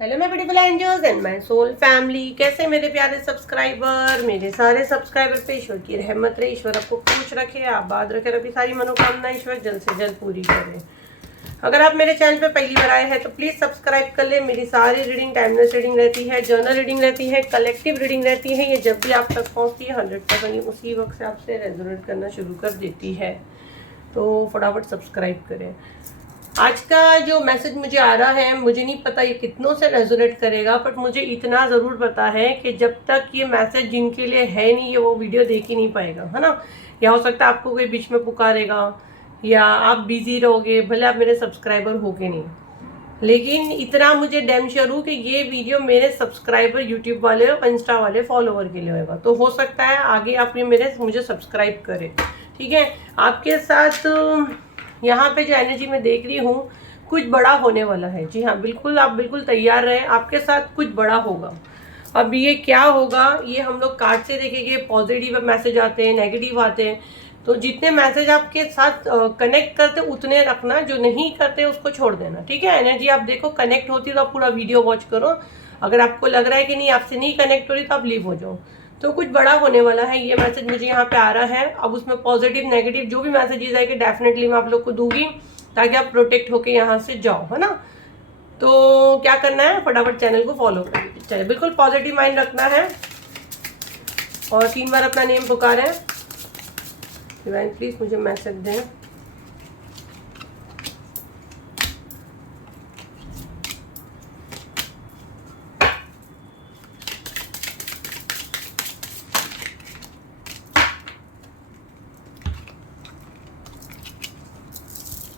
Hello मैं beautiful angels and my soul family. कैसे मेरे प्यारे सब्सक्राइबर, मेरे सारे सब्सक्राइबर पे ईश्वर की रहमत रहे, ईश्वर आपको खुश रखे, आबाद रखे, अपनी सारी मनोकामना ईश्वर जल्द से जल्द पूरी करे। अगर आप मेरे चैनल पे पहली बार आए हैं तो प्लीज़ सब्सक्राइब कर ले। मेरी सारी रीडिंग टाइमलेस रीडिंग रहती है, जर्नल रीडिंग रहती है, कलेक्टिव रीडिंग रहती है। ये जब भी आप तक पहुँचती है 100% उसी वक्त से आपसे रेजोनेट करना शुरू कर देती है, तो फटाफट सब्सक्राइब करें। आज का जो मैसेज मुझे आ रहा है, मुझे नहीं पता ये कितनों से रेजोनेट करेगा, बट मुझे इतना ज़रूर पता है कि जब तक ये मैसेज जिनके लिए है नहीं, ये वो वीडियो देख ही नहीं पाएगा, है ना। या हो सकता है आपको कोई बीच में पुकारेगा, या आप बिजी रहोगे, भले आप मेरे सब्सक्राइबर हो के नहीं, लेकिन इतना मुझे डैम श्योर हूँ कि ये वीडियो मेरे सब्सक्राइबर यूट्यूब वाले और इंस्टा वाले फॉलोवर के लिए होगा। तो हो सकता है आगे आप ये मुझे सब्सक्राइब करें, ठीक है। आपके साथ यहाँ पे जो एनर्जी मैं देख रही हूँ, कुछ बड़ा होने वाला है। जी हाँ, बिल्कुल, आप बिल्कुल तैयार रहें, आपके साथ कुछ बड़ा होगा। अब ये क्या होगा, ये हम लोग कार्ड से देखेंगे। पॉजिटिव मैसेज आते हैं, नेगेटिव आते हैं, तो जितने मैसेज आपके साथ कनेक्ट करते उतने रखना, जो नहीं करते उसको छोड़ देना, ठीक है। एनर्जी आप देखो कनेक्ट होती है तो आप पूरा वीडियो वॉच करो। अगर आपको लग रहा है कि नहीं, आपसे नहीं कनेक्ट हो रही, तो आप लीव हो जाओ। तो कुछ बड़ा होने वाला है, ये मैसेज मुझे यहाँ पे आ रहा है। अब उसमें पॉजिटिव नेगेटिव जो भी मैसेजेस आएंगे डेफिनेटली मैं आप लोग को दूंगी, ताकि आप प्रोटेक्ट होके यहाँ से जाओ, है ना। तो क्या करना है, फटाफट चैनल को फॉलो करिए। चलिए, बिल्कुल पॉजिटिव माइंड रखना है और 3 बार अपना नेम पुकारें। डिवाइन प्लीज मुझे मैसेज दें।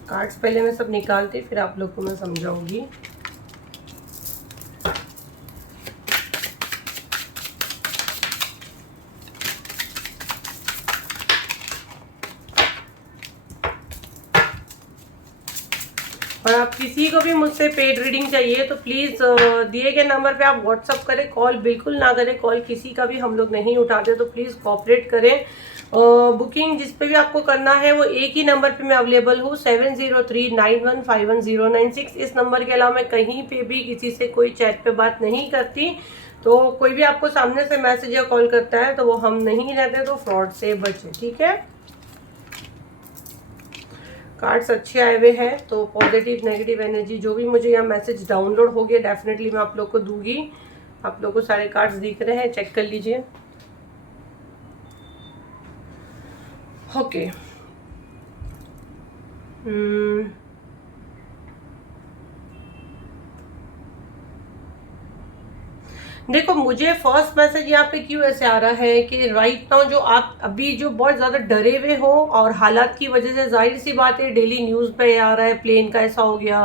कार्ड्स पहले मैं सब निकालती, फिर आप लोग को मैं समझाऊंगी। और आप किसी को भी मुझसे पेड रीडिंग चाहिए तो प्लीज़ दिए गए नंबर पे आप व्हाट्सअप करें, कॉल बिल्कुल ना करें। कॉल किसी का भी हम लोग नहीं उठाते, तो प्लीज़ कोऑपरेट करें। बुकिंग जिस पे भी आपको करना है वो एक ही नंबर पे मैं अवेलेबल हूँ, 7039151096। इस नंबर के अलावा मैं कहीं पे भी किसी से कोई चैट पे बात नहीं करती। तो कोई भी आपको सामने से मैसेज या कॉल करता है तो वो हम नहीं रहते, तो फ्रॉड से बचे, ठीक है। कार्ड्स अच्छे आए हुए हैं, तो पॉजिटिव नेगेटिव एनर्जी जो भी मुझे यहाँ मैसेज डाउनलोड हो गया डेफिनेटली मैं आप लोग को दूंगी। आप लोग को सारे कार्ड्स दिख रहे हैं, चेक कर लीजिए। ओके, देखो मुझे फर्स्ट मैसेज यहाँ पे क्यों ऐसे आ रहा है कि राइट नाउ जो आप अभी जो बहुत ज़्यादा डरे हुए हो, और हालात की वजह से जाहिर सी बात है डेली न्यूज़ पे आ रहा है प्लेन का ऐसा हो गया,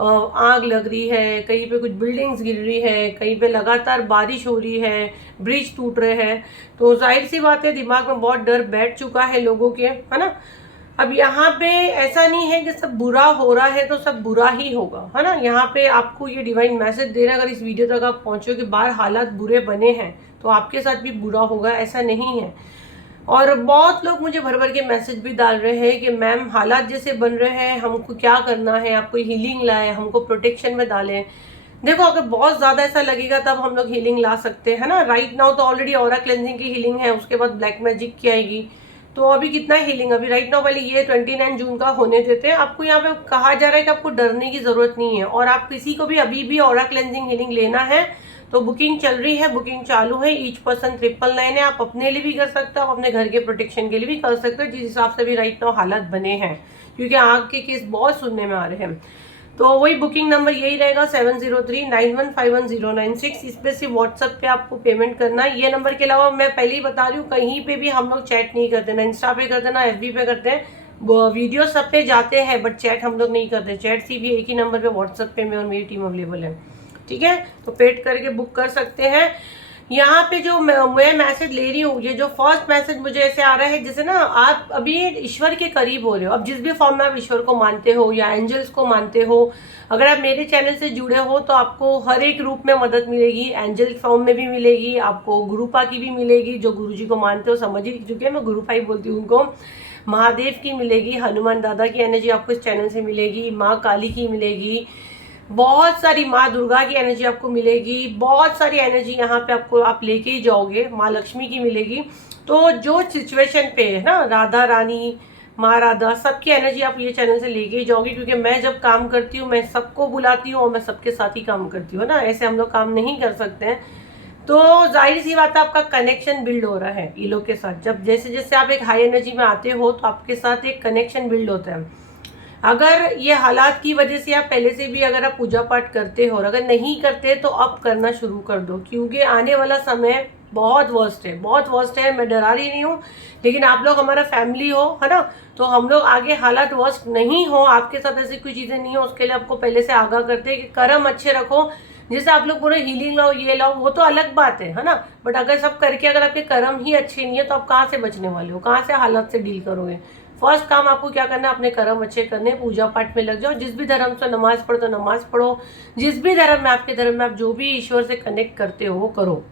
आग लग रही है, कहीं पे कुछ बिल्डिंग्स गिर रही है, कहीं पे लगातार बारिश हो रही है, ब्रिज टूट रहे हैं, तो जाहिर सी बात है दिमाग में बहुत डर बैठ चुका है लोगों के, है ना। अब यहाँ पे ऐसा नहीं है कि सब बुरा हो रहा है तो सब बुरा ही होगा, है ना। यहाँ पे आपको ये डिवाइन मैसेज दे रहा है, अगर इस वीडियो तक आप पहुंचो कि बाहर हालात बुरे बने हैं तो आपके साथ भी बुरा होगा, ऐसा नहीं है। और बहुत लोग मुझे भर भर के मैसेज भी डाल रहे हैं कि मैम हालात जैसे बन रहे हैं, हमको क्या करना है, आपको हीलिंग लाए, हमको प्रोटेक्शन में डालें। देखो अगर बहुत ज़्यादा ऐसा लगेगा तब हम लोग हीलिंग ला सकते हैं ना। राइट नाउ तो ऑलरेडी ऑरा क्लेंजिंग की हीलिंग है, उसके बाद ब्लैक मैजिक की आएगी, तो अभी कितना हीलिंग, अभी राइट नाउ पहले ये 29 जून का होने देते हैं। आपको यहाँ पे कहा जा रहा है कि आपको डरने की जरूरत नहीं है, और आप किसी को भी अभी भी ऑरा क्लेंजिंग हीलिंग लेना है तो बुकिंग चल रही है, बुकिंग चालू है। ईच पर्सन 999 है। आप अपने लिए भी कर सकते हो, आप अपने घर के प्रोटेक्शन के लिए भी कर सकते हो, जिस हिसाब से भी राइट नाउ हालात बने हैं, क्योंकि आग के केस बहुत सुनने में आ रहे हैं। तो वही बुकिंग नंबर यही रहेगा 7039151096। इस पे सिर्फ व्हाट्सएप पे आपको पेमेंट करना है। ये नंबर के अलावा मैं पहले ही बता रही हूँ, कहीं पे भी हम लोग चैट नहीं करते, ना इंस्टा पे करते ना एफबी पे करते हैं। वीडियो सब पे जाते हैं बट चैट हम लोग नहीं करते। चैट सिर्फ एक ही नंबर पे व्हाट्सएप पे मैं और मेरी टीम अवेलेबल है, ठीक है। तो पेड करके बुक कर सकते हैं। यहाँ पे जो मैं मैसेज ले रही हूँ, ये जो फर्स्ट मैसेज मुझे ऐसे आ रहा है जैसे ना आप अभी ईश्वर के करीब हो रहे हो। अब जिस भी फॉर्म में आप ईश्वर को मानते हो या एंजल्स को मानते हो, अगर आप मेरे चैनल से जुड़े हो तो आपको हर एक रूप में मदद मिलेगी। एंजल फॉर्म में भी मिलेगी, आपको गुरुपा की भी मिलेगी, जो गुरुजी को मानते हो समझ ही चुके हैं, मैं गुरुपा ही बोलती हूँ उनको। महादेव की मिलेगी, हनुमान दादा की एनर्जी आपको इस चैनल से मिलेगी, माँ काली की मिलेगी, बहुत सारी माँ दुर्गा की एनर्जी आपको मिलेगी, बहुत सारी एनर्जी यहाँ पे आपको आप लेके ही जाओगे, माँ लक्ष्मी की मिलेगी। तो जो सिचुएशन पे है ना, राधा रानी, माँ राधा, सबकी एनर्जी आप ये चैनल से लेके ही जाओगे, क्योंकि मैं जब काम करती हूँ मैं सबको बुलाती हूँ और मैं सबके साथ ही काम करती हूँ ना, ऐसे हम लोग काम नहीं कर सकते हैं। तो जाहिर सी बात है आपका कनेक्शन बिल्ड हो रहा है ये लोग के साथ। जब जैसे जैसे आप एक हाई एनर्जी में आते हो तो आपके साथ एक कनेक्शन बिल्ड होता है। अगर ये हालात की वजह से आप पहले से भी अगर आप पूजा पाठ करते हो और अगर नहीं करते तो अब करना शुरू कर दो, क्योंकि आने वाला समय बहुत वर्स्ट है, बहुत वर्स्ट है। मैं डरा रही नहीं हूँ, लेकिन आप लोग हमारा फैमिली हो, है ना, तो हम लोग आगे हालात वर्स्ट नहीं हो, आपके साथ ऐसी कोई चीज़ें नहीं हो, उसके लिए आपको पहले से आगाह करते हैं कि कर्म अच्छे रखो। जैसे आप लोग पूरे हीलिंग लाओ, ये लाओ, वो तो अलग बात है ना, बट अगर सब करके अगर आपके कर्म ही अच्छे नहीं है तो आप कहाँ से बचने वाले हो, कहाँ से हालात से डील करोगे। फर्स्ट काम आपको क्या करना है, अपने कर्म अच्छे करने, पूजा पाठ में लग जाओ। जिस भी धर्म से नमाज पढ़ो तो नमाज पढ़ो, जिस भी धर्म में आपके धर्म में आप जो भी ईश्वर से कनेक्ट करते हो वो करो।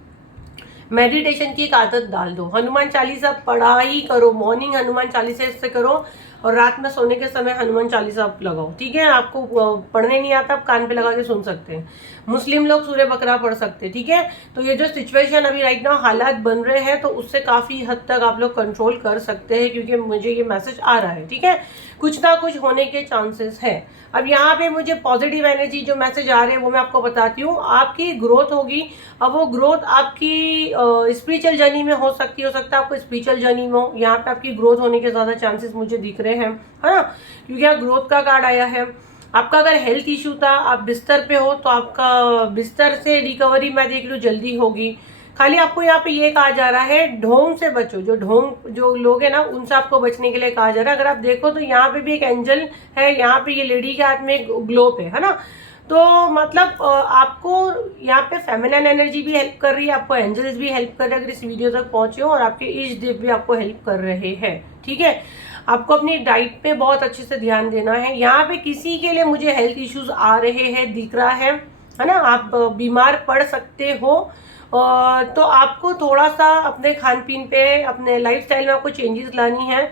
मेडिटेशन की एक आदत डाल दो, हनुमान चालीसा पढ़ा ही करो, मॉर्निंग हनुमान चालीसा से करो और रात में सोने के समय हनुमान चालीसा लगाओ, ठीक है। आपको पढ़ने नहीं आता, आप कान पे लगा के सुन सकते हैं। मुस्लिम लोग सूर्य बकरा पढ़ सकते हैं, ठीक है। तो ये जो सिचुएशन अभी राइट नाउ हालात बन रहे हैं तो उससे काफ़ी हद तक आप लोग कंट्रोल कर सकते हैं, क्योंकि मुझे ये मैसेज आ रहा है, ठीक है। कुछ ना कुछ होने के चांसेस हैं। अब यहाँ पे मुझे पॉजिटिव एनर्जी जो मैसेज आ रहे हैं वो मैं आपको बताती हूँ। आपकी ग्रोथ होगी, अब वो ग्रोथ आपकी स्पिरिचुअल जर्नी में हो सकती है, आपको स्पिरिचुअल जर्नी में हो, यहाँ पे आपकी ग्रोथ होने के ज़्यादा चांसेस मुझे दिख रहे हैं, है ना, क्योंकि यहाँ ग्रोथ का कार्ड आया है। आपका अगर हेल्थ इशू था, आप बिस्तर पे हो, तो आपका बिस्तर से रिकवरी मैं देख लूँ जल्दी होगी। खाली आपको यहाँ पे ये कहा जा रहा है ढोंग से बचो, जो ढोंग जो लोग हैं ना उनसे आपको बचने के लिए कहा जा रहा है। अगर आप देखो तो यहाँ पे भी एक एंजल है, यहाँ पे ये लेडी के हाथ में एक ग्लोब है ना, तो मतलब आपको यहाँ पे फेमिनिन एनर्जी भी हेल्प कर रही है, आपको एंजल्स भी हेल्प कर रहे हैं अगर इस वीडियो तक पहुंचे हो, और आपके इष्ट देव भी आपको हेल्प कर रहे हैं, ठीक है। आपको अपनी डाइट पे बहुत अच्छे से ध्यान देना है। यहाँ पे किसी के लिए मुझे हेल्थ इश्यूज आ रहे हैं दिख रहा है ना, आप बीमार पड़ सकते हो, तो आपको थोड़ा सा अपने खान पीन पे, अपने लाइफस्टाइल में आपको चेंजेस लानी है।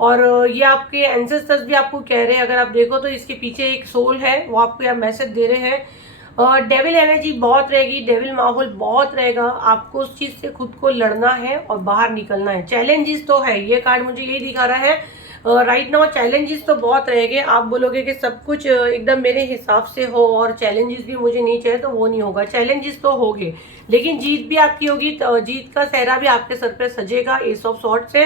और ये आपके एंसेस्टर्स भी आपको कह रहे हैं, अगर आप देखो तो इसके पीछे एक सोल है, वो आपको यहाँ मैसेज दे रहे हैं। डेविल एनर्जी बहुत रहेगी, डेविल माहौल बहुत रहेगा, आपको उस चीज़ से खुद को लड़ना है और बाहर निकलना है। चैलेंजेस तो है, ये कार्ड मुझे यही दिखा रहा है राइट नाउ, चैलेंजेस तो बहुत रहेंगे। आप बोलोगे कि सब कुछ एकदम मेरे हिसाब से हो और चैलेंजेस भी मुझे नहीं चाहिए, तो वो नहीं होगा। चैलेंजेस तो होंगे, लेकिन जीत भी आपकी होगी, जीत का सेहरा भी आपके सर पे सजेगा एस ऑफ सॉर्ड से।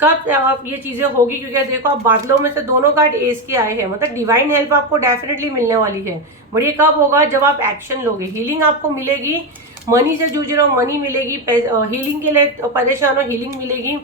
कब आप ये चीज़ें होगी, क्योंकि देखो आप बादलों में से दोनों कार्ड एस के आए हैं, मतलब डिवाइन हेल्प आपको डेफिनेटली मिलने वाली है। बट ये कब होगा, जब आप एक्शन लोगे। हीलिंग आपको मिलेगी, मनी से जूझ रहे हो मनी मिलेगी, हीलिंग के लिए परेशान हो हीलिंग मिलेगी।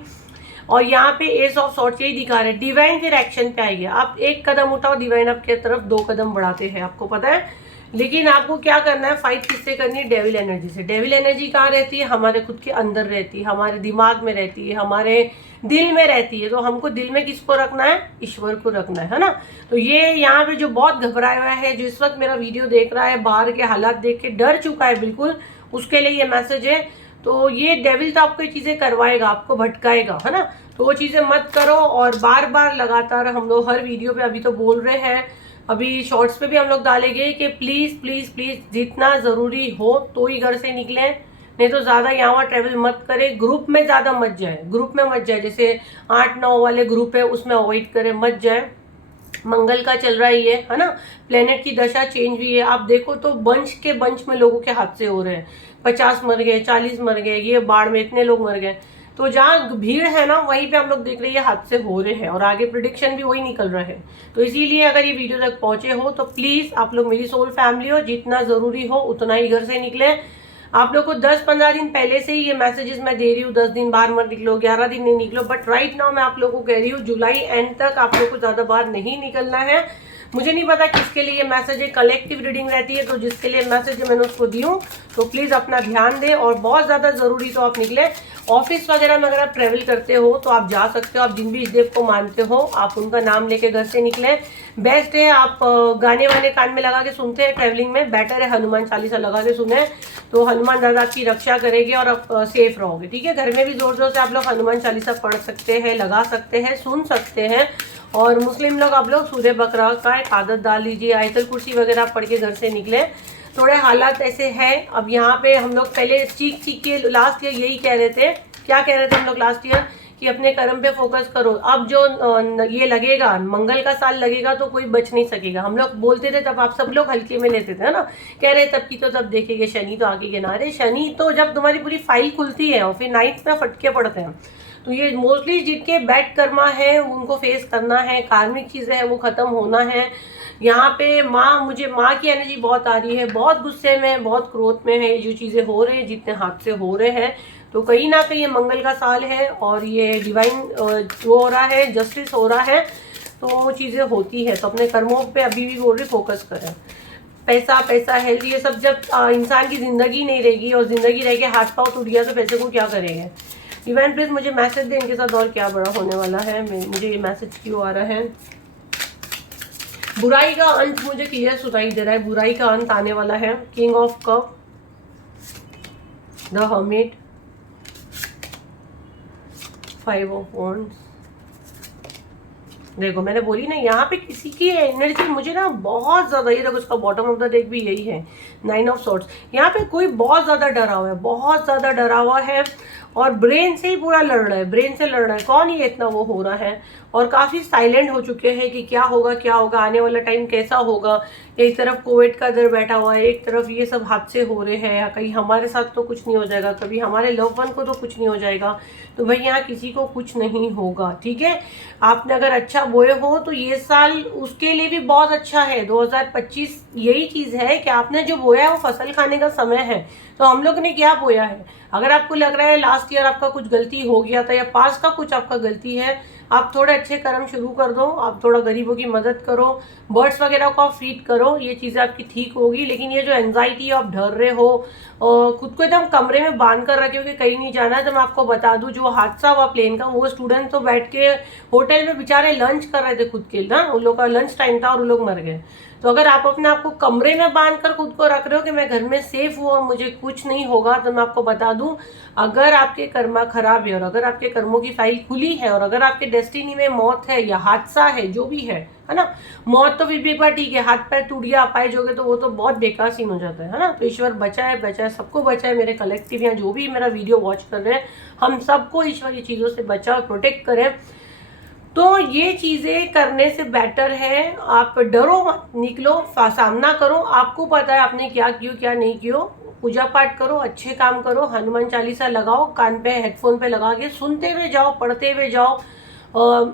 और यहाँ पे एस ऑफ सॉर्ड्स यही दिखा रहे हैं, डिवाइन फिर एक्शन पे आएगी। आप एक कदम उठाओ, डिवाइन आपके तरफ 2 कदम बढ़ाते हैं, आपको पता है। लेकिन आपको क्या करना है, फाइट किससे करनी है, डेविल एनर्जी से। डेविल एनर्जी कहाँ रहती है, हमारे खुद के अंदर रहती है, हमारे दिमाग में रहती है, हमारे दिल में रहती है। तो हमको दिल में किसको रखना है, ईश्वर को रखना है ना। तो ये यहाँ पे जो बहुत घबराया हुआ है, जो इस वक्त मेरा वीडियो देख रहा है, बाहर के हालात देख के डर चुका है बिल्कुल, उसके लिए ये मैसेज है। तो ये डेविल तो आपको ये चीज़ें करवाएगा, आपको भटकाएगा, है ना। तो वो चीज़ें मत करो। और बार बार लगातार हम लोग हर वीडियो पे अभी तो बोल रहे हैं, अभी शॉर्ट्स पे भी हम लोग डालेंगे कि प्लीज़ प्लीज़ प्लीज़ जितना ज़रूरी हो तो ही घर से निकलें, नहीं तो ज़्यादा यहाँ वहाँ ट्रैवल मत करें। ग्रुप में ज़्यादा मत जाए, ग्रुप में मत जाए, जैसे 8-9 वाले ग्रुप है उसमें अवॉइड करें, मत जाए। मंगल का चल रहा है ये, है ना, प्लेनेट की दशा चेंज हुई है। आप देखो तो बंच के बंच में लोगों के हादसे हो रहे हैं, 50 मर गए, 40 मर गए, ये बाढ़ में इतने लोग मर गए। तो जहाँ भीड़ है ना वहीं पे हम लोग देख रहे हैं हादसे हो रहे हैं, और आगे प्रिडिक्शन भी वही निकल रहा है। तो इसीलिए अगर ये वीडियो तक पहुंचे हो तो प्लीज़ आप लोग मेरी सोल फैमिली हो, जितना ज़रूरी हो उतना ही घर से निकले। आप लोग को 10-15 दिन पहले से ही ये मैसेजेस मैं दे रही हूँ, 10 दिन बाहर मत निकलो, 11 दिन नहीं निकलो। बट राइट नाउ मैं आप लोगों को कह रही हूँ जुलाई एंड तक आप लोग को ज़्यादा बाहर नहीं निकलना है। मुझे नहीं पता किसके लिए ये मैसेज है, कलेक्टिव रीडिंग रहती है, तो जिसके लिए मैसेज है मैंने उसको दी हूँ। तो प्लीज़ अपना ध्यान दें, और बहुत ज़्यादा ज़रूरी तो आप निकले। ऑफिस वगैरह में अगर आप ट्रैवल करते हो तो आप जा सकते हो, आप जिन भी इस देव को मानते हो आप उनका नाम लेके घर से निकलें, बेस्ट है। आप गाने वाने कान में लगा के सुनते हैं ट्रैवलिंग में, बेटर है हनुमान चालीसा लगा के सुने, तो हनुमान दादा आपकी रक्षा करेंगे और आप सेफ रहोगे, ठीक है। घर में भी जोर जोर से आप लोग हनुमान चालीसा पढ़ सकते हैं, लगा सकते हैं, सुन सकते हैं, और मुस्लिम लोग आप लोग सूर्य बकरा का एक आदत डाल लीजिए, आयतल कुर्सी वगैरह पढ़ के घर से निकले। थोड़े हालात ऐसे हैं। अब यहाँ पे हम लोग पहले चीख चीख के लास्ट ईयर यही कह रहे थे, क्या कह रहे थे हम लोग लास्ट ईयर, कि अपने कर्म पे फोकस करो। अब जो ये लगेगा, मंगल का साल लगेगा तो कोई बच नहीं सकेगा। हम लोग बोलते थे तब, आप सब लोग हल्के में लेते थे ना, कह रहे तब की तो तब देखेंगे, शनि तो आगे किनारे। शनि तो जब तुम्हारी पूरी फाइल खुलती है और फिर 9th में फटके पड़ते हैं। तो ये मोस्टली जिनके बैड कर्मा है उनको फेस करना है, कार्मिक चीज़ें हैं वो ख़त्म होना है। यहाँ पे मुझे माँ की एनर्जी बहुत आ रही है, बहुत गुस्से में, बहुत क्रोध में है। जो चीज़ें हो रही है, जितने हाथ से हो रहे हैं, तो कहीं ना कहीं ये मंगल का साल है और ये डिवाइन वो हो रहा है, जस्टिस हो रहा है, तो वो चीज़ें होती है। तो अपने कर्मों पे अभी भी बोल रही फोकस करें। पैसा पैसा हेल्थ ये सब जब इंसान की ज़िंदगी नहीं रहेगी और ज़िंदगी रह के हाथ पाँव टूट गया तो पैसे को क्या करेंगे। डिवाइन प्लीज मुझे मैसेज दें, इनके साथ और क्या बड़ा होने वाला है, मुझे ये मैसेज क्यों आ रहा है। बुराई का अंत मुझे क्लियर सुनाई दे रहा है, बुराई का अंत आने वाला है। King of cup, the hermit, 5 of wands. देखो मैंने बोली ना, यहाँ पे किसी की एनर्जी मुझे ना बहुत ज़्यादा, ये देखो उसका बॉटम ऑफ द डेक भी यही है, 9 ऑफ सॉर्ड्स। यहाँ पे कोई बहुत ज़्यादा डरा हुआ है, बहुत ज़्यादा डरा हुआ है और ब्रेन से ही पूरा लड़ रहा है, ब्रेन से लड़ रहा है। कौन ये इतना वो हो रहा है और काफ़ी साइलेंट हो चुके हैं कि क्या होगा क्या होगा, आने वाला टाइम कैसा होगा। एक तरफ कोविड का डर बैठा हुआ है, एक तरफ ये सब हादसे हो रहे हैं, या कहीं हमारे साथ तो कुछ नहीं हो जाएगा, कभी हमारे लव वन को तो कुछ नहीं हो जाएगा। तो भाई यहाँ किसी को कुछ नहीं होगा, ठीक है। आपने अगर अच्छा बोए हो तो ये साल उसके लिए भी बहुत अच्छा है। 2025 यही चीज़ है कि आपने जो बोया है वो फसल खाने का समय है। तो हम लोग ने क्या बोया है, अगर आपको लग रहा है लास्ट ईयर आपका कुछ गलती हो गया था या पास का कुछ आपका गलती है, आप थोड़े अच्छे कर्म शुरू कर दो, आप थोड़ा गरीबों की मदद करो, बर्ड्स वगैरह को आप फीड करो, ये चीज़ें आपकी ठीक होगी। लेकिन ये जो एंजाइटी आप डर रहे हो, खुद को एकदम कमरे में बांध कर रखे हो कि कहीं नहीं जाना है, तो मैं आपको बता दूं जो हादसा हुआ प्लेन का, वो स्टूडेंट तो बैठ के होटल में बेचारे लंच कर रहे थे खुद के ना, उन लोग का लंच टाइम था और उन लोग मर गए। तो अगर आप अपने आप को कमरे में बांध कर खुद को रख रहे हो कि मैं घर में सेफ हूँ और मुझे कुछ नहीं होगा, तो मैं आपको बता दूं, अगर आपके कर्मा खराब है और अगर आपके कर्मों की फाइल खुली है और अगर आपके डेस्टिनी में मौत है या हादसा है, जो भी है ना, मौत तो फिर भी एक बार ठीक है, हाथ पैर टूट गया अपाहिज हो गए तो वो तो बहुत बेकार सीन हो जाता है ना। तो ईश्वर बचाए बचाए, सबको बचाए। मेरे कलेक्टिव यहाँ जो भी मेरा वीडियो वॉच कर रहे हैं, हम सबको ईश्वर ये चीज़ों से बचाओ, प्रोटेक्ट करें। तो ये चीज़ें करने से बेटर है आप डरो मत, निकलो, सामना करो। आपको पता है आपने क्या किया क्या नहीं किया, पूजा पाठ करो, अच्छे काम करो, हनुमान चालीसा लगाओ, कान पे हेडफोन पे लगा के सुनते हुए जाओ, पढ़ते हुए जाओ,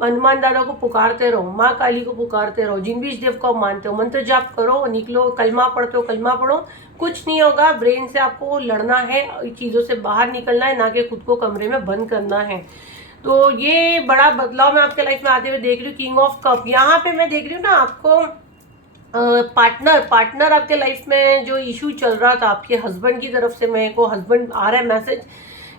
हनुमान दादा को पुकारते रहो, माँ काली को पुकारते रहो, जिन भी इस देव को मानते हो मंत्र जाप करो, निकलो, कलमा पढ़ते हो कलमा पढ़ो, कुछ नहीं होगा। ब्रेन से आपको लड़ना है, चीज़ों से बाहर निकलना है, ना कि खुद को कमरे में बंद करना है। तो ये बड़ा बदलाव मैं आपके लाइफ में आते हुए देख रही हूँ। किंग ऑफ कप यहाँ पे मैं देख रही हूँ ना, आपको पार्टनर आपके लाइफ में जो इशू चल रहा था आपके हस्बैंड की तरफ से, मेरे को हस्बैंड आ रहा है मैसेज,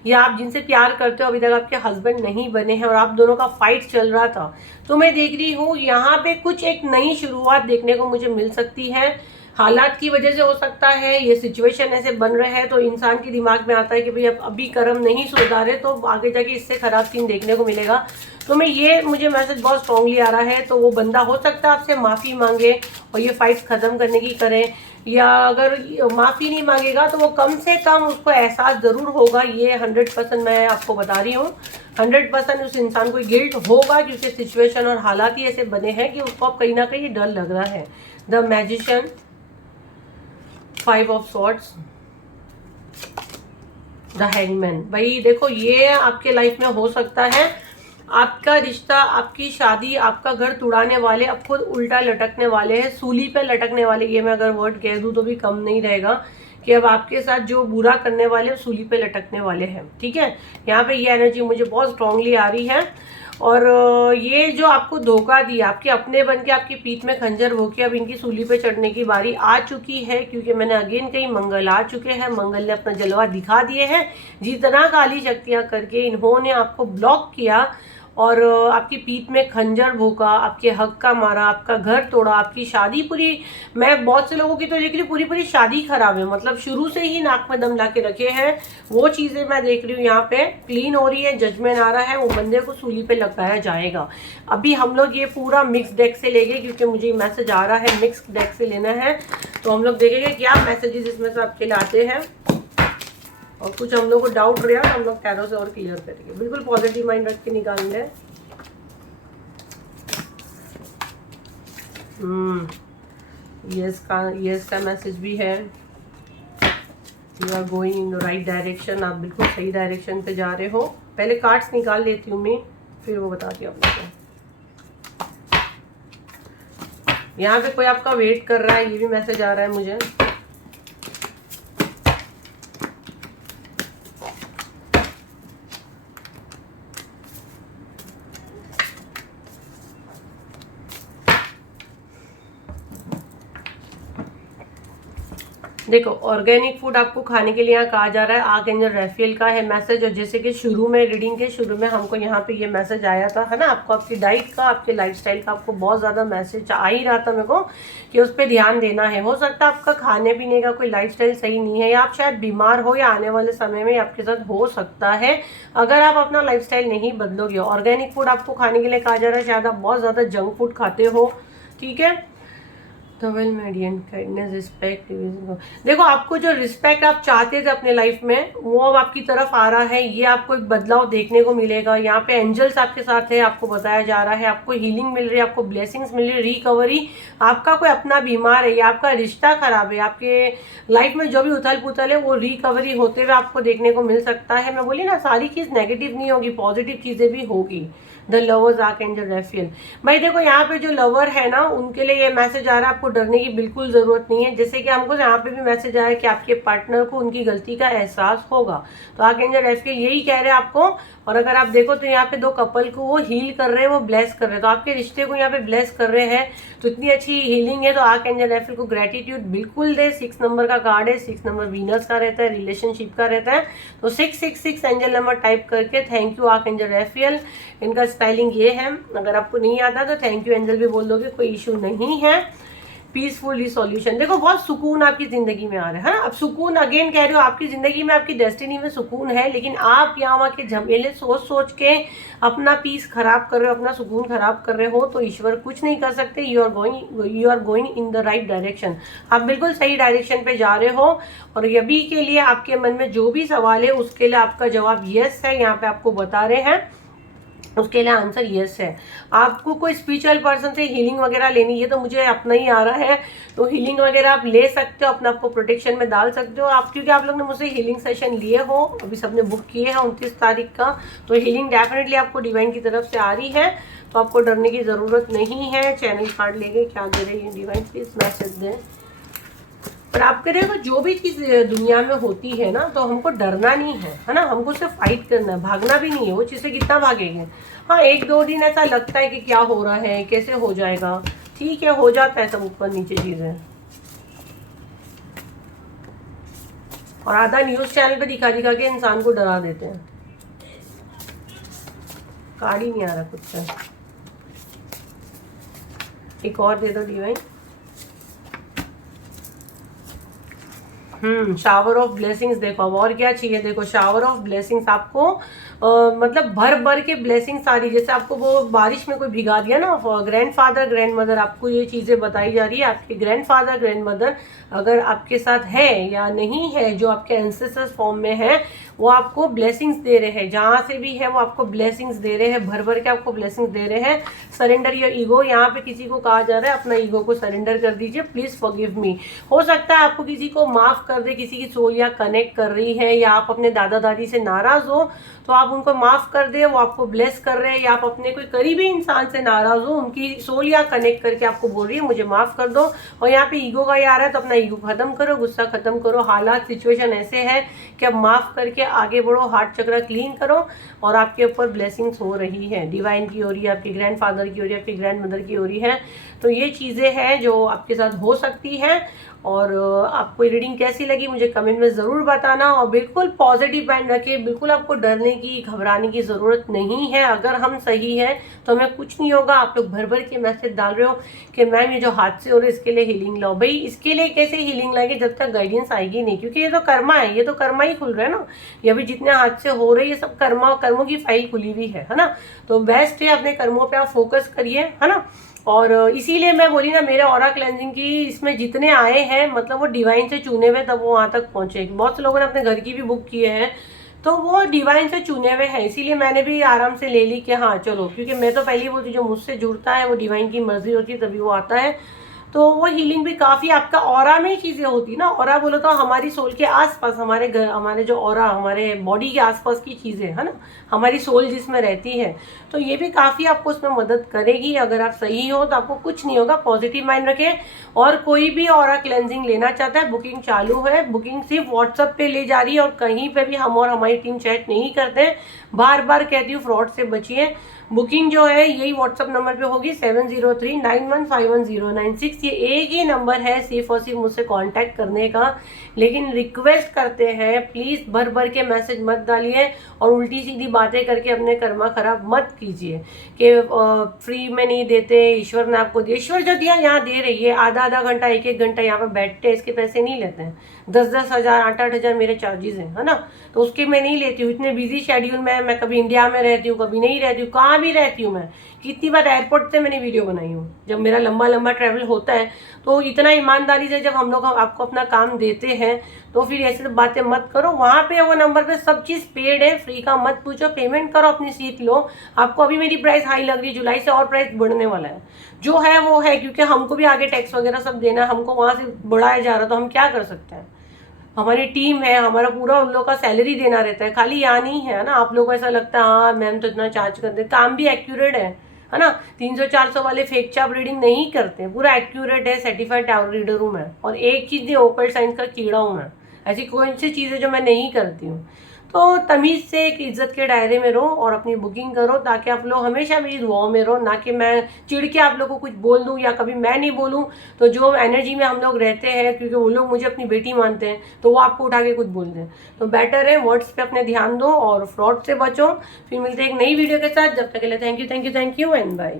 या आप जिनसे प्यार करते हो अभी तक आपके हस्बैंड नहीं बने हैं और आप दोनों का फाइट चल रहा था, तो मैं देख रही हूँ यहाँ पे कुछ एक नई शुरुआत देखने को मुझे मिल सकती है। हालात की वजह से हो सकता है, ये सिचुएशन ऐसे बन रहे हैं तो इंसान के दिमाग में आता है कि भाई अब अभी कर्म नहीं सुधारे तो आगे जाके इससे खराब सीन देखने को मिलेगा। तो मुझे मैसेज बहुत स्ट्रांगली आ रहा है। तो वो बंदा हो सकता है आपसे माफ़ी मांगे और ये फाइट्स ख़त्म करने की करें, या अगर माफ़ी नहीं मांगेगा तो वो कम से कम उसको एहसास ज़रूर होगा। ये 100% मैं आपको बता रही हूँ, 100% उस इंसान को गिल्ट होगा क्योंकि सिचुएशन और हालात ही ऐसे बने हैं कि उसको अब कहीं ना कहीं डर लग रहा है। The magician, 5 of swords, the hangman. भाई देखो ये आपके लाइफ में हो सकता है आपका रिश्ता, आपकी शादी, आपका घर तुड़ाने वाले, अब खुद उल्टा लटकने वाले हैं, सूली पे लटकने वाले। ये मैं अगर वर्ड कह दूँ तो भी कम नहीं रहेगा कि अब आपके साथ जो बुरा करने वाले सूली पे लटकने वाले हैं, ठीक है। यहाँ पे ये एनर्जी मुझे बहुत स्ट्रांगली आ रही है। और ये जो आपको धोखा दिया, आपके अपने बन के आपकी पीठ में खंजर भोंके, अब इनकी सूली पे चढ़ने की बारी आ चुकी है। क्योंकि मैंने अगेन कही मंगल आ चुके हैं, मंगल ने अपना जलवा दिखा दिए हैं। जितना काली शक्तियाँ करके इन्होंने आपको ब्लॉक किया और आपकी पीठ में खंजर भोंका, आपके हक का मारा, आपका घर तोड़ा, आपकी शादी पूरी, मैं बहुत से लोगों की तो देख रही हूँ पूरी पूरी शादी खराब है, मतलब शुरू से ही नाक में दम ला के रखे हैं, वो चीज़ें मैं देख रही हूँ यहाँ पे क्लीन हो रही है, जजमेंट आ रहा है, वो बंदे को सूली पे लगाया जाएगा। अभी हम लोग ये पूरा मिक्स डेक से लेंगे क्योंकि मुझे मैसेज आ रहा है मिक्स डेक से लेना है, तो हम लोग देखेंगे क्या मैसेजेस इसमें से आपके लिए आते हैं, और कुछ हम लोग को डाउट रहा तो हम लोग टैरो से और क्लियर करेंगे। बिल्कुल पॉजिटिव माइंड रख के निकालना है। यस का मैसेज भी है। You are going in the right direction, आप बिल्कुल सही डायरेक्शन पे जा रहे हो। पहले कार्ड्स निकाल लेती हूँ मैं, फिर वो बताती हूँ आप लोगों को। यहाँ पे कोई आपका वेट कर रहा है, ये भी मैसेज आ रहा है मुझे। देखो ऑर्गेनिक फूड आपको खाने के लिए यहाँ कहा जा रहा है, आर्कएंजल रफेल का है मैसेज। और जैसे कि शुरू में रीडिंग के शुरू में हमको यहाँ पे ये मैसेज आया था, है ना, आपको आपकी डाइट का, आपके लाइफस्टाइल का आपको बहुत ज़्यादा मैसेज आ ही रहा था मेरे को कि उस पर ध्यान देना है। हो सकता है आपका खाने पीने का कोई लाइफस्टाइल सही नहीं है, या आप शायद बीमार हो, या आने वाले समय में आपके साथ हो सकता है अगर आप अपना लाइफस्टाइल नहीं बदलोगे। ऑर्गेनिक फूड आपको खाने के लिए कहा जा रहा है, शायद आप बहुत ज़्यादा जंक फूड खाते हो, ठीक है। Well medium kindness respect. देखो आपको जो रिस्पेक्ट आप चाहते थे अपने लाइफ में वो अब आपकी तरफ आ रहा है, ये आपको एक बदलाव देखने को मिलेगा। यहाँ पे एंजल्स आपके साथ है, आपको बताया जा रहा है, आपको हीलिंग मिल रही है, आपको ब्लेसिंग्स मिल रही है, रिकवरी। आपका कोई अपना बीमार है या आपका रिश्ता खराब है, आपके लाइफ में जो भी उथल पुथल है वो रिकवरी होते हुए आपको देखने को मिल सकता है। मैं बोली ना सारी चीज़ नेगेटिव नहीं होगी, पॉजिटिव चीज़ें भी होगी। The lovers archangel Raphael. भाई देखो यहाँ पे जो लवर है ना उनके लिए ये मैसेज आ रहा है, आपको डरने की बिल्कुल जरूरत नहीं है। जैसे कि हमको यहाँ पे भी मैसेज आया कि आपके पार्टनर को उनकी गलती का एहसास होगा, तो आर्कएंजल रफेल यही कह रहे हैं आपको। और अगर आप देखो तो यहाँ पे दो कपल को वो हील कर रहे हैं, वो ब्लेस कर रहे हैं, तो आपके रिश्ते को यहाँ पे ब्लेस कर रहे हैं, तो इतनी अच्छी हीलिंग है। तो आर्कएंजल रफेल को ग्रेटिट्यूड बिल्कुल दे। 6 नंबर का कार्ड है, 6 नंबर वीनस का रहता है, रिलेशनशिप का रहता है। तो 666 एंजल नंबर टाइप करके थैंक यू आर्कएंजल रफेल। इनका स्पेलिंग ये है, अगर आपको नहीं आता तो थैंक यू एंजल भी बोल दोगे, कोई इशू नहीं है। Peaceful resolution. देखो बहुत सुकून आपकी जिंदगी में आ रहा है ना। अब सुकून अगेन कह रहे हो, आपकी जिंदगी में आपकी डेस्टिनी में सुकून है, लेकिन आप यहाँ वहाँ के झमेले सोच सोच के अपना पीस खराब कर रहे हो, अपना सुकून खराब कर रहे हो, तो ईश्वर कुछ नहीं कर सकते। You are going in the right direction, आप बिल्कुल सही डायरेक्शन पे जा रहे हो। और अभी के लिए आपके मन में जो भी सवाल है उसके लिए आपका जवाब यस है, यहाँ पे आपको बता रहे हैं, उसके लिए आंसर यस है। आपको कोई स्पिरिचुअल पर्सन से हीलिंग वगैरह लेनी है तो मुझे अपना ही आ रहा है, तो हीलिंग वगैरह आप ले सकते हो, अपने आप को प्रोटेक्शन में डाल सकते हो आप, क्योंकि आप लोग ने मुझसे हीलिंग सेशन लिए हो, अभी सबने बुक किए हैं 29 तारीख का। तो हीलिंग डेफिनेटली आपको डिवाइन की तरफ से आ रही है, तो आपको डरने की ज़रूरत नहीं है। चैनल कार्ड लेंगे, क्या दे रही है डिवाइन, प्लीज मैसेज दें। पर आपके देखो जो भी चीज़ दुनिया में होती है ना, तो हमको डरना नहीं है ना, हमको सिर्फ फाइट करना है, भागना भी नहीं है। वो चीज़ें कितना भागेंगे, हाँ 1-2 दिन ऐसा लगता है कि क्या हो रहा है, कैसे हो जाएगा, ठीक है हो जाता है सब ऊपर नीचे चीज़ें। और आधा न्यूज़ चैनल पे दिखा दिखा के इंसान को डरा देते हैं। कार्ड ही नहीं आ रहा कुछ से। एक और दे दो डिवाइन। Shower of blessings. देखो अब और क्या चाहिए, देखो शावर ऑफ ब्लेसिंग्स आपको मतलब भर भर के ब्लेसिंग्स आ रही, जैसे आपको वो बारिश में कोई भिगा दिया ना। ग्रैंडफादर ग्रैंड मदर, आपको ये चीज़ें बताई जा रही है। आपके ग्रैंडफादर ग्रैंड मदर अगर आपके साथ है या नहीं है, जो आपके एंसेस्टर्स फॉर्म में है, वो आपको ब्लेसिंग्स दे रहे हैं, जहाँ से भी है वो आपको ब्लेसिंग्स दे रहे हैं, भर भर के आपको ब्लेसिंग्स दे रहे हैं। सरेंडर योर ईगो, यहाँ पे किसी को कहा जा रहा है अपना ईगो को सरेंडर कर दीजिए, प्लीज फॉरगिव मी। हो सकता है आपको किसी को माफ कर दे, किसी की सोल या कनेक्ट कर रही है, या आप अपने दादा दादी से नाराज हो तो आप उनको माफ कर दे, वो आपको ब्लेस कर रहे हैं। या आप अपने कोई करीबी इंसान से नाराज हो, उनकी सोल या कनेक्ट करके आपको बोल रही है मुझे माफ कर दो। और यहाँ पे ईगो का ये आ रहा है, तो अपना ईगो खत्म करो, गुस्सा खत्म करो। हालात सिचुएशन ऐसे है कि अब माफ करके आगे बढ़ो, हार्ट चक्र क्लीन करो, और आपके ऊपर ब्लेसिंग्स हो रही है, डिवाइन की हो रही है, आपके ग्रैंडफादर की हो रही है, आपकी ग्रैंड मदर की हो रही है। तो ये चीज़ें हैं जो आपके साथ हो सकती हैं। और आपको रीडिंग कैसी लगी मुझे कमेंट में ज़रूर बताना। और बिल्कुल पॉजिटिव माइंड रखें, बिल्कुल आपको डरने की घबराने की ज़रूरत नहीं है। अगर हम सही है तो हमें कुछ नहीं होगा। आप लोग भर भर के मैसेज डाल रहे हो कि मैम ये जो हादसे हो रहे इसके लिए हीलिंग लाओ। भाई इसके लिए कैसे हीलिंग लाएंगे जब तक गाइडेंस आएगी नहीं, क्योंकि ये तो कर्मा है, ये तो कर्मा ही खुल रहा है ना। ये अभी जितने हादसे हो रहे हैं ये सब कर्मों की फाइल खुली हुई है ना। तो बेस्ट है अपने कर्मों पे आप फोकस करिए, है ना। और इसीलिए मैं बोली ना, मेरे ऑरा क्लेंजिंग की इसमें जितने आए हैं मतलब वो डिवाइन से चुने हुए तब वो वहां तक पहुंचे। बहुत से लोगों ने अपने घर की भी बुक किए हैं तो वो डिवाइन से चुने हुए हैं। इसीलिए मैंने भी आराम से ले ली कि हाँ चलो, क्योंकि मैं तो पहले बोलती जो मुझसे जुड़ता है वो डिवाइन की मर्जी होती है तभी वो आता है। तो वो हीलिंग भी काफ़ी आपका ऑरा में ही चीज़ें होती ना। ऑरा बोलो तो हमारी सोल के आसपास, हमारे घर, हमारे जो ऑरा, हमारे बॉडी के आसपास की चीज़ें है ना, हमारी सोल जिसमें रहती है। तो ये भी काफ़ी आपको उसमें मदद करेगी। अगर आप सही हो तो आपको कुछ नहीं होगा, पॉजिटिव माइंड रखें। और कोई भी ऑरा क्लेंजिंग लेना चाहता है, बुकिंग चालू है। बुकिंग सिर्फ व्हाट्सएप पे ले जा रही है और कहीं पे भी हम और हमारी टीम चैट नहीं करते। बार बार कहती हूँ फ्रॉड से बचिए। बुकिंग जो है यही व्हाट्सअप नंबर पे होगी 7039151096। ये एक ही नंबर है सिर्फ और सिर्फ मुझसे कांटेक्ट करने का। लेकिन रिक्वेस्ट करते हैं प्लीज़ भर भर के मैसेज मत डालिए और उल्टी सीधी बातें करके अपने कर्मा खराब मत कीजिए कि फ्री में नहीं देते, ईश्वर ने आपको दिया। ईश्वर जो दिया यहाँ दे रही है, आधा आधा घंटा एक एक घंटा यहाँ पर बैठते हैं, इसके पैसे नहीं लेते हैं। 10-10 हज़ार 8-8 हज़ार मेरे चार्जेस हैं, है ना। तो उसके मैं नहीं लेती हूँ। इतने बिजी शेड्यूल में मैं कभी इंडिया में रहती हूँ, कभी नहीं रहती हूँ, कहाँ भी रहती हूँ मैं। कितनी बार एयरपोर्ट से मैंने वीडियो बनाई हूँ जब मेरा लंबा लंबा ट्रैवल होता है। तो इतना ईमानदारी से जब हम लोग आपको अपना काम देते हैं तो फिर ऐसे बातें मत करो। वहाँ पे वो नंबर पे सब चीज़ पेड है, फ्री का मत पूछो, पेमेंट करो, अपनी सीट लो। आपको अभी मेरी प्राइस हाई लग रही है, जुलाई से और प्राइस बढ़ने वाला है। जो है वो है, क्योंकि हमको भी आगे टैक्स वगैरह सब देना है, हमको वहाँ से बढ़ाया जा रहा, तो हम क्या कर सकते हैं। हमारी टीम है, हमारा पूरा उन लोगों का सैलरी देना रहता है, खाली यहाँ नहीं है ना। आप लोगों को ऐसा लगता है हाँ मैम तो इतना चार्ज करते हैं, काम भी एक्यूरेट है ना। 300-400 वाले फेक चाप रीडिंग नहीं करते, पूरा एक्यूरेट है। सर्टिफाइड टावर रीडर हूँ मैं। और एक चीज़ नहीं, ओकल्ट साइंस का कीड़ा हूँ मैं। ऐसी कोई सी चीज़ है जो मैं नहीं करती हूँ। तो तमीज़ से एक इज्जत के दायरे में रहो और अपनी बुकिंग करो, ताकि आप लोग हमेशा मेरी दुआओं में रहो। ना कि मैं चिढ़ के आप लोग को कुछ बोल दूँ या कभी मैं नहीं बोलूँ तो जो एनर्जी में हम लोग रहते हैं, क्योंकि वो लोग मुझे अपनी बेटी मानते हैं, तो वो आपको उठा के कुछ बोल दें। तो बेटर है वर्ड्स पे अपने ध्यान दो और फ्रॉड से बचो। फिर मिलते हैं एक नई वीडियो के साथ। जब तक के लिए थैंक यू एंड बाय।